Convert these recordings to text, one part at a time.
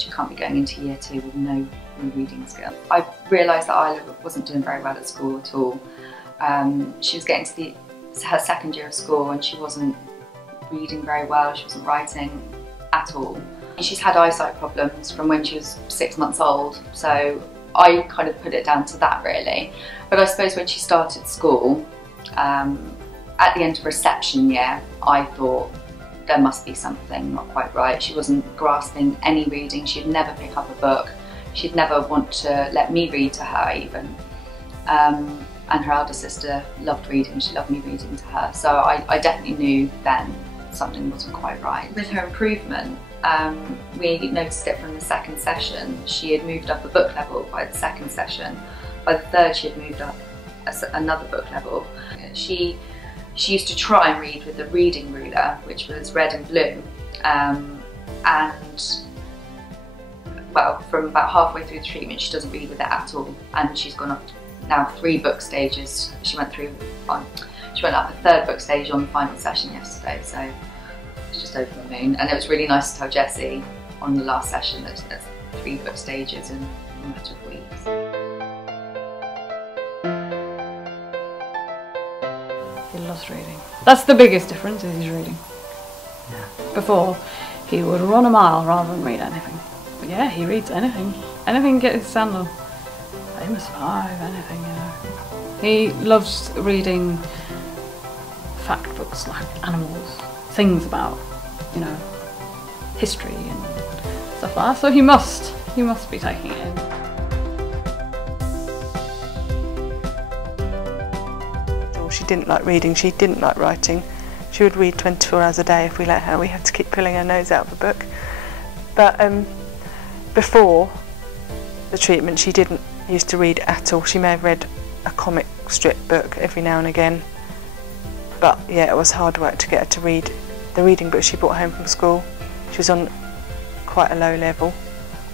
she can't be going into year 2 with no reading skill. I realised that Isla wasn't doing very well at school at all. She was getting to her second year of school and she wasn't reading very well, she wasn't writing at all. She's had eyesight problems from when she was 6 months old, so I kind of put it down to that really. But I suppose when she started school, at the end of reception year, I thought there must be something not quite right. She wasn't grasping any reading, she'd never pick up a book, she'd never want to let me read to her even. And her elder sister loved reading, she loved me reading to her, so I definitely knew then something wasn't quite right. With her improvement, we noticed it from the second session. She had moved up a book level by the second session. By the third she had moved up another book level. She used to try and read with the reading ruler, which was red and blue, and well, from about halfway through the treatment she doesn't read with it at all, and she's gone up now 3 book stages. She went up a 3rd book stage on the final session yesterday, so it's just over the moon. And it was really nice to tell Jessie on the last session that there's 3 book stages in a matter of weeks. He loves reading. That's the biggest difference, is his reading. Yeah. Before, he would run a mile rather than read anything. But yeah, he reads anything. Anything get his sandal. Famous 5, anything, you know. He loves reading fact books like animals, things about, you know, history and stuff like that. So he must be taking it in. She didn't like reading, she didn't like writing. She would read 24 hours a day if we let her. We had to keep pulling her nose out of the book. But before the treatment she didn't used to read at all. She may have read a comic strip book every now and again. But yeah, it was hard work to get her to read the reading books she brought home from school. She was on quite a low level.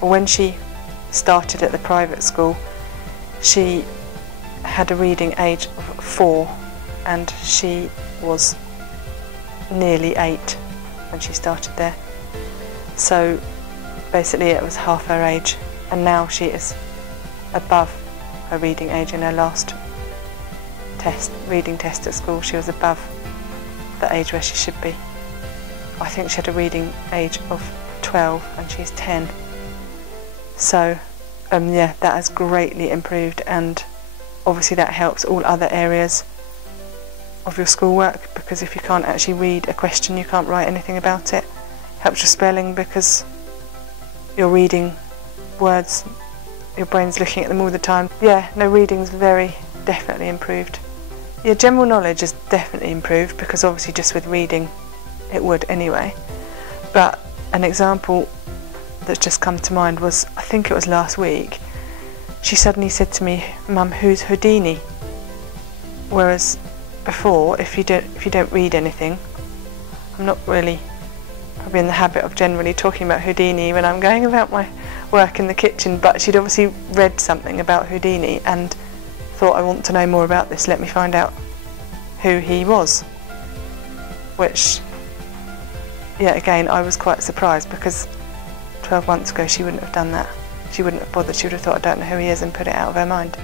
But when she started at the private school, she had a reading age of 4 and she was nearly 8 when she started there. So basically it was half her age, and now she is above her reading age. In her last reading test at school, she was above the age where she should be. I think she had a reading age of 12 and she's 10. So yeah, that has greatly improved, and obviously that helps all other areas of your schoolwork, because if you can't actually read a question you can't write anything about it. Helps your spelling because you're reading words, your brain's looking at them all the time. Yeah, no, reading's definitely improved. Yeah, general knowledge is definitely improved, because obviously just with reading it would anyway. But an example that's just come to mind was, I think it was last week, she suddenly said to me, "Mum, who's Houdini?" Whereas before, if you don't read anything, I'm not really probably in the habit of generally talking about Houdini when I'm going about my work in the kitchen, but she'd obviously read something about Houdini and thought, I want to know more about this, let me find out who he was. Which, yeah, again, I was quite surprised, because 12 months ago she wouldn't have done that. She wouldn't have bothered, she would have thought, I don't know who he is, and put it out of her mind.